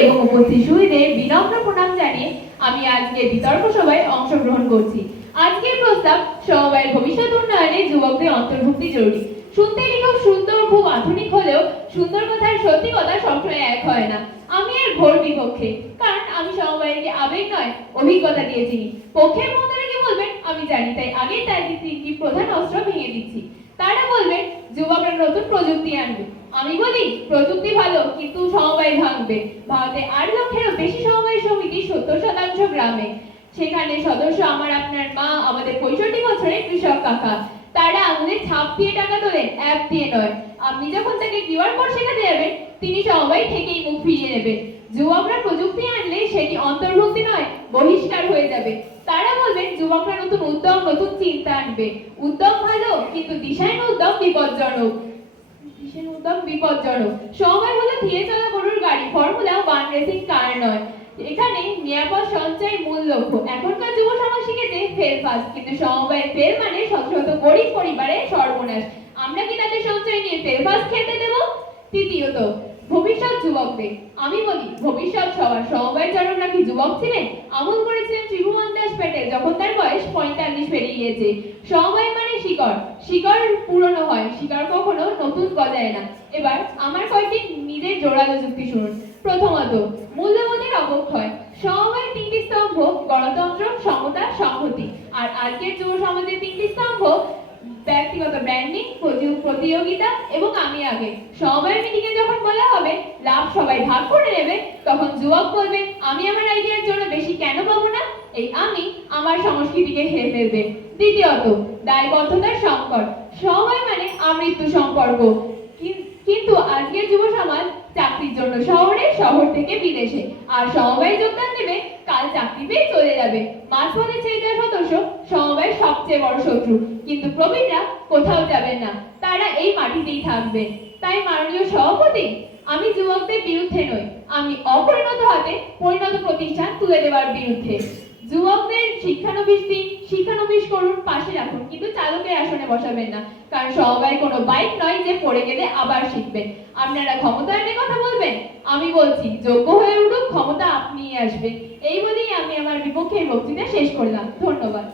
এবং উপস্থিত সুধীদের বিনম্র প্রণাম জানিয়ে আমি আজকে বিতর্ক সভায় অংশগ্রহণ করছি। আজকের প্রস্তাব সমবায়ের ভবিষ্যৎ উন্নয়নে যুবকদের অন্তর্ভুক্তি জরুরি। শুনতে খুব সুন্দর, খুব আধুনিক হলেও সুন্দর কথার সত্যি কথা সবসময় এক হয় না। আমি এর ঘোর বিপক্ষে, কারণ আমি সমবায়কে আবেগ নয় অভিজ্ঞতা দিয়ে চিনি। পক্ষের বন্ধুরা কি বলবেন আমি জানি, তাই আগেই তাদের তিনটি প্রধান অস্ত্র ভেঙে দিচ্ছি। তারা বলবেন যুবকরা নতুন প্রযুক্তি আনবে। আমি বলি প্রযুক্তি ভালো, কিন্তু সমবায় ভাঙবে। ভারতে 8 লক্ষেরও বেশি সমবায় সমিতি, 70% গ্রামে। সেখানে সদস্য আমার আপনার মা, আমাদের 65 বছরের কৃষক কাকা। তারা আঙুলে ছাপ দিয়ে টাকা তোলেন, অ্যাপ দিয়ে নয়। আপনি যখন তাকে কিউআর কোড শেখাতে যাবেন, তিনি সমবায় থেকেই মুখ ফিরিয়ে নেবেন। যুবকরা প্রযুক্তি আনলে সেটি অন্তর্ভুক্তি নয়, বহিষ্কার হয়ে যাবে। তারা বলবেন যুবকরা নতুন উদ্যম, নতুন চিন্তা আনবে। উদ্যম ভালো, কিন্তু দিশাহীন উদ্যম বিপজ্জনক। সময় হলো ধীরে চলা গরুর গাড়ি, ফর্মুলা 1 রেসিং কার নয়। এখানে নিরাপদ সঞ্চয় মূল লক্ষ্য। এখনকার যুব সমাজ শিখেছে ফেল ফাস্ট, কিন্তু সমবায়ের ফেল মানে শত শত গরিব পরিবারের সর্বনাশ। আমরা কি তাদের সঞ্চয় নিয়ে ফেল ফাস্ট খেতে দেব? তৃতীয়ত, ভবিষ্যৎ যুবকদের। আমি বলি ভবিষ্যৎ সবার। সমবায়ের জনকরা কি যুবক ছিলেন? আমল করেছিলেন ত্রিভুবন দাস প্যাটেল, যখন তার বয়স 45 পেরিয়ে গিয়েছে। সমবায় মানে শিকড়। শিকড় পুরনো হয়, শিকড় কখনো নতুন গজায় না। এবার আমার কয়েকটি নিজের জোরালো যুক্তি শুনুন। প্রথমত, মূল্যবোধের অবক্ষয়। সমবায়ের 3টি স্তম্ভ: গণতন্ত্র, সমতা, সংহতি। আর আজকের যুব সমাজের 3টি স্তম্ভ: ব্যক্তিগত ব্র্যান্ডিং, প্রতিযোগিতা এবং আমি আগে। সমবায় মিটিংয়ে যখন বলা হবে লাভ সবাই ভাগ করে নেবে, তখন যুবক বলবে আমি আমার আইডিয়ার জন্য বেশি কেন পাবো না? এই আমি আমার সংস্কৃতিকে হেরে ফেলবে। দ্বিতীয়ত, দায়বদ্ধতার সংকট। সমবায় মানে আমৃত্যু সম্পর্ক, কিন্তু আজকের যুব সমাজ চাকরির জন্য শহরে, শহর থেকে বিদেশে। আর সমবায়ে যোগদান দেবে, কাল চাকরি পেয়ে চলে যাবে। মাঝপথে ছেড়ে দেওয়া সদস্য সমবায়ের সবচেয়ে বড় শত্রু। কিন্তু প্রবীণরা কোথাও যাবেন না, তারা এই মাটিতেই থাকবে। তাই মাননীয় সভাপতি, আমি যুবকদের বিরুদ্ধে নই, আমি অপরিণত হাতে পরিণত প্রতিষ্ঠান তুলে দেওয়ার বিরুদ্ধে। যুবকদের শিক্ষানবিশ দিন, শিক্ষানবিশ করুন, পাশে রাখুন, কিন্তু চালকের আসনে বসাবেন না। কারণ সমবায় কোনো বাইক নয় যে পড়ে গেলে আবার শিখবেন। আপনারা ক্ষমতায়নের কথা বলবেন, আমি বলছি যোগ্য হয়ে উঠুক, ক্ষমতা আপনিই আসবে। এই বলেই আমি আমার বিপক্ষের বক্তৃতা শেষ করলাম। ধন্যবাদ।